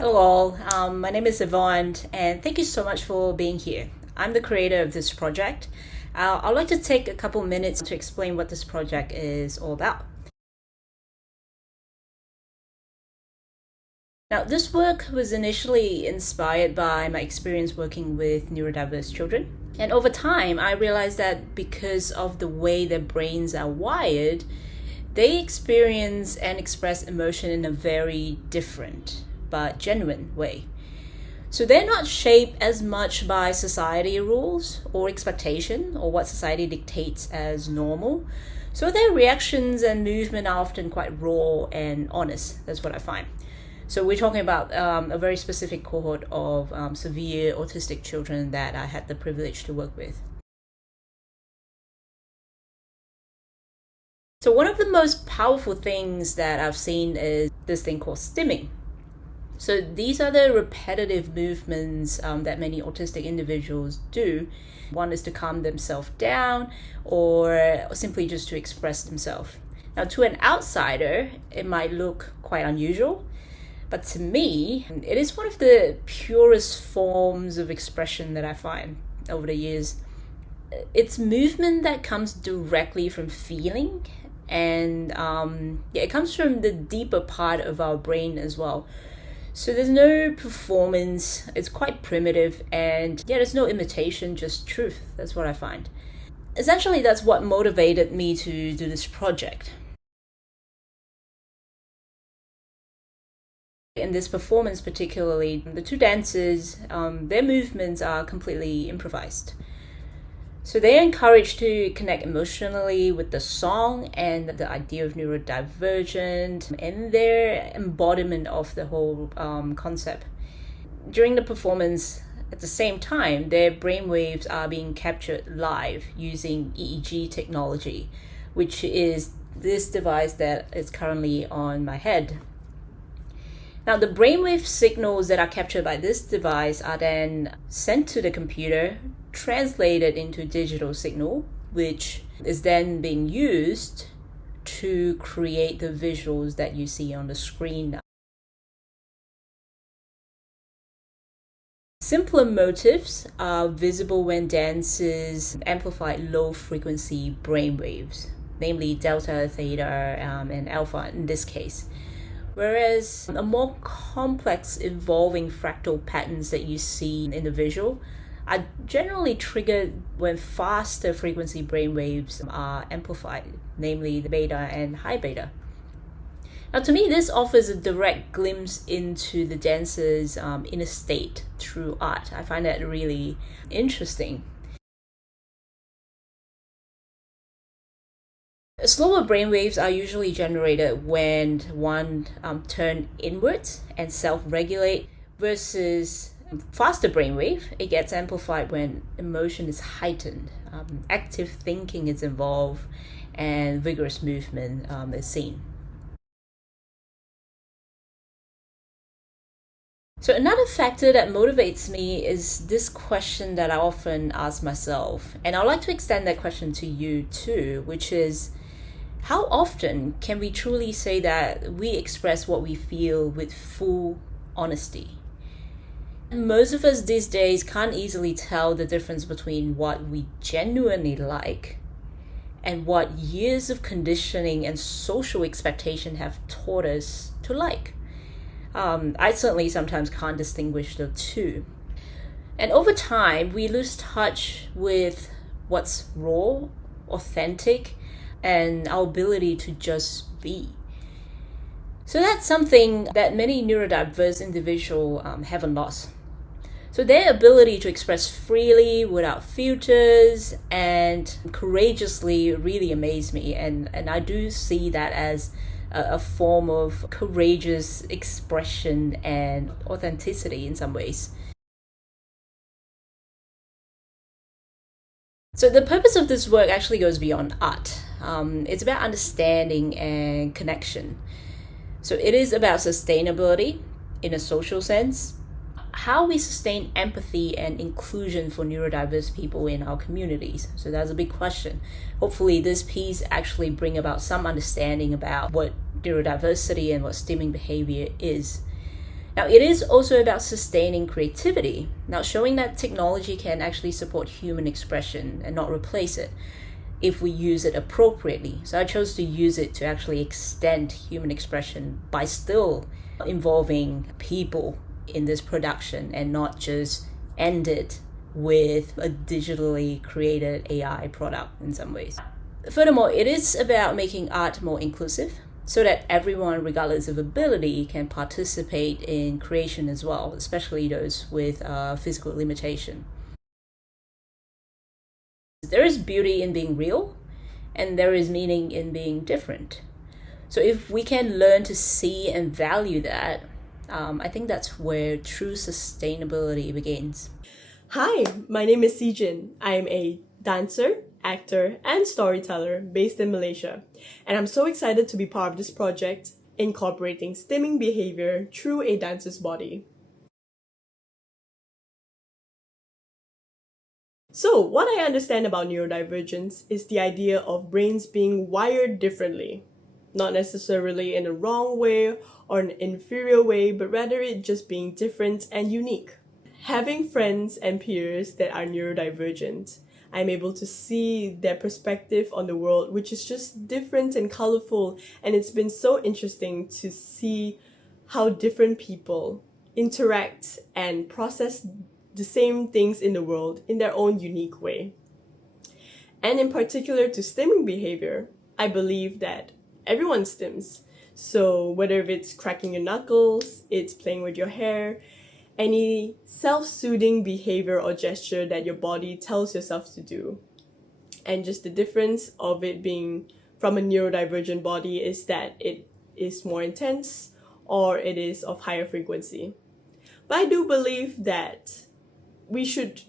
Hello all, my name is Yvonne and thank you so much for being here. I'm the creator of this project. I'd like to take a couple minutes to explain what this project is all about. Now, this work was initially inspired by my experience working with neurodiverse children. And over time, I realized that because of the way their brains are wired, they experience and express emotion in a very different but genuine way. So they're not shaped as much by society rules or expectation or what society dictates as normal. So their reactions and movement are often quite raw and honest. That's what I find. So we're talking about a very specific cohort of severe autistic children that I had the privilege to work with. So one of the most powerful things that I've seen is this thing called stimming. So these are the repetitive movements that many autistic individuals do. One is to calm themselves down or simply just to express themselves. Now, to an outsider, it might look quite unusual, but to me, it is one of the purest forms of expression that I find over the years. It's movement that comes directly from feeling, and it comes from the deeper part of our brain as well. So there's no performance, it's quite primitive, and there's no imitation, just truth. That's what I find. Essentially, that's what motivated me to do this project. In this performance particularly, the two dancers, their movements are completely improvised. So they're encouraged to connect emotionally with the song and the idea of neurodivergent and their embodiment of the whole concept. During the performance, at the same time, their brainwaves are being captured live using EEG technology, which is this device that is currently on my head. Now, the brainwave signals that are captured by this device are then sent to the computer, translated into digital signal, which is then being used to create the visuals that you see on the screen now. Simpler motifs are visible when dancers amplify low-frequency brainwaves, namely delta, theta, and alpha in this case. Whereas a more complex evolving fractal patterns that you see in the visual are generally triggered when faster frequency brainwaves are amplified, namely the beta and high beta. Now, to me, this offers a direct glimpse into the dancer's inner state through art. I find that really interesting. Slower brainwaves are usually generated when one turn inwards and self-regulate, versus faster brainwave, it gets amplified when emotion is heightened, active thinking is involved, and vigorous movement is seen. So another factor that motivates me is this question that I often ask myself, and I'd like to extend that question to you too, which is, how often can we truly say that we express what we feel with full honesty? Most of us these days can't easily tell the difference between what we genuinely like and what years of conditioning and social expectation have taught us to like. I certainly sometimes can't distinguish the two. And over time, we lose touch with what's raw, authentic, and our ability to just be. So that's something that many neurodiverse individuals haven't lost. So their ability to express freely without filters and courageously really amazed me, and I do see that as a form of courageous expression and authenticity in some ways. So the purpose of this work actually goes beyond art. It's about understanding and connection. So it is about sustainability in a social sense, how we sustain empathy and inclusion for neurodiverse people in our communities. So that's a big question. Hopefully this piece actually bring about some understanding about what neurodiversity and what stimming behavior is. Now, it is also about sustaining creativity. Now, showing that technology can actually support human expression and not replace it if we use it appropriately. So I chose to use it to actually extend human expression by still involving people in this production and not just end it with a digitally created AI product in some ways. Furthermore, it is about making art more inclusive so that everyone, regardless of ability, can participate in creation as well, especially those with physical limitation. There is beauty in being real, and there is meaning in being different. So if we can learn to see and value that, I think that's where true sustainability begins. Hi, my name is Sijin. I am a dancer, actor, and storyteller based in Malaysia, and I'm so excited to be part of this project incorporating stimming behavior through a dancer's body. So, what I understand about neurodivergence is the idea of brains being wired differently. Not necessarily in a wrong way or an inferior way, but rather it just being different and unique. Having friends and peers that are neurodivergent, I'm able to see their perspective on the world, which is just different and colorful. And it's been so interesting to see how different people interact and process the same things in the world in their own unique way. And in particular to stimming behavior, I believe that everyone stims. So whether it's cracking your knuckles, it's playing with your hair, any self-soothing behavior or gesture that your body tells yourself to do. And just the difference of it being from a neurodivergent body is that it is more intense or it is of higher frequency. But I do believe that we should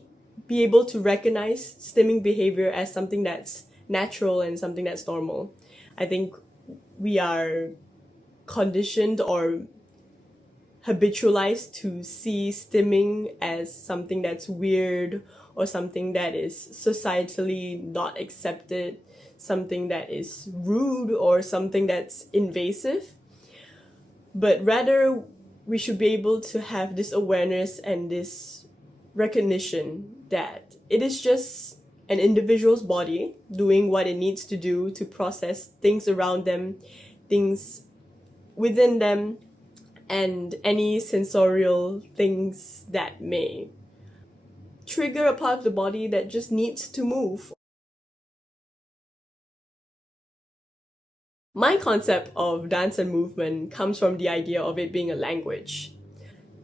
be able to recognize stimming behavior as something that's natural and something that's normal. I think we are conditioned or habitualized to see stimming as something that's weird or something that is societally not accepted, something that is rude or something that's invasive. But rather, we should be able to have this awareness and this recognition that it is just an individual's body doing what it needs to do to process things around them, things within them, and any sensorial things that may trigger a part of the body that just needs to move. My concept of dance and movement comes from the idea of it being a language.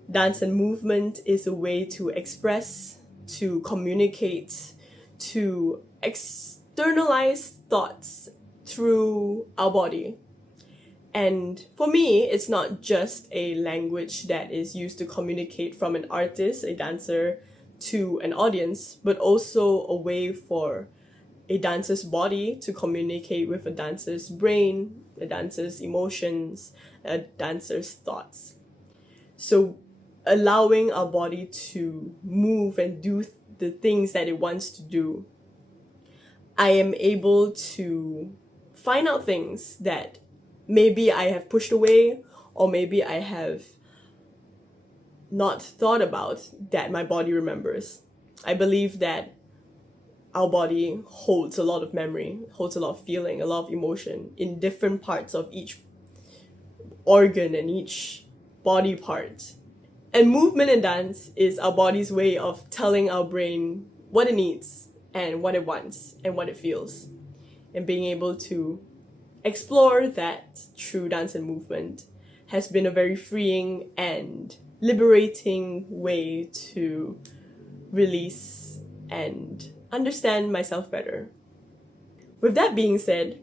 Dance and movement is a way to express, to communicate, to externalize thoughts through our body. And for me, it's not just a language that is used to communicate from an artist, a dancer, to an audience, but also a way for a dancer's body to communicate with a dancer's brain, a dancer's emotions, a dancer's thoughts. So allowing our body to move and do the things that it wants to do, I am able to find out things that maybe I have pushed away or maybe I have not thought about that my body remembers. I believe that our body holds a lot of memory, holds a lot of feeling, a lot of emotion in different parts of each organ and each body part. And movement and dance is our body's way of telling our brain what it needs and what it wants and what it feels. And being able to explore that through dance and movement has been a very freeing and liberating way to release and understand myself better. With that being said,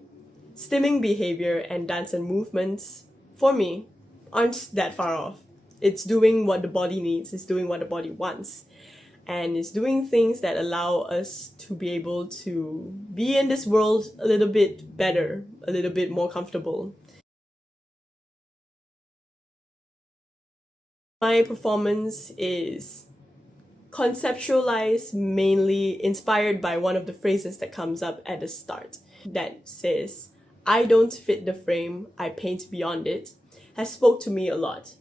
stimming behavior and dance and movements, for me, aren't that far off. It's doing what the body needs, it's doing what the body wants, and it's doing things that allow us to be able to be in this world a little bit better, a little bit more comfortable. My performance is conceptualized, mainly inspired by one of the phrases that comes up at the start that says, "I don't fit the frame, I paint beyond it," has spoke to me a lot.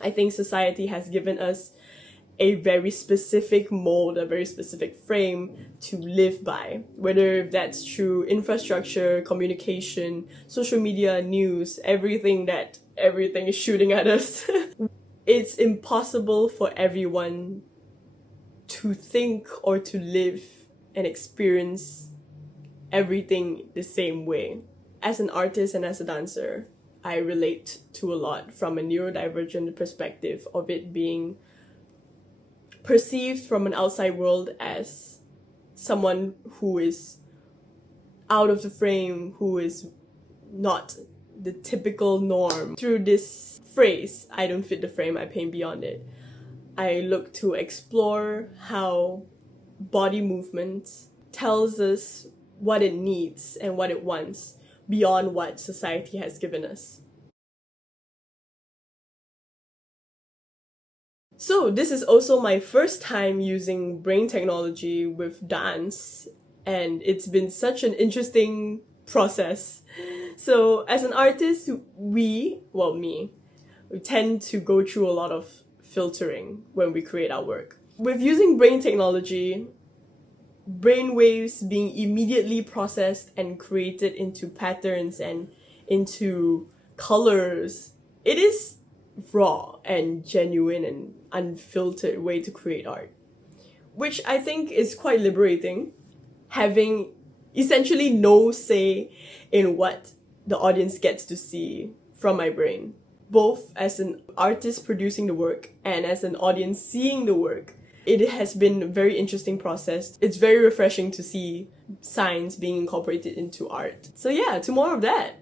I think society has given us a very specific mold, a very specific frame to live by, whether that's through infrastructure, communication, social media, news, everything is shooting at us. It's impossible for everyone to think or to live and experience everything the same way. As an artist and as a dancer, I relate to a lot from a neurodivergent perspective of it being perceived from an outside world as someone who is out of the frame, who is not the typical norm. Through this phrase, I don't fit the frame, I paint beyond it, I look to explore how body movement tells us what it needs and what it wants beyond what society has given us. So this is also my first time using brain technology with dance, and it's been such an interesting process. So as an artist, we tend to go through a lot of filtering when we create our work. With using brain technology, brainwaves being immediately processed and created into patterns and into colors, it is raw and genuine and unfiltered way to create art, which I think is quite liberating, having essentially no say in what the audience gets to see from my brain, both as an artist producing the work and as an audience seeing the work. It has been a very interesting process. It's very refreshing to see science being incorporated into art. So yeah, to more of that.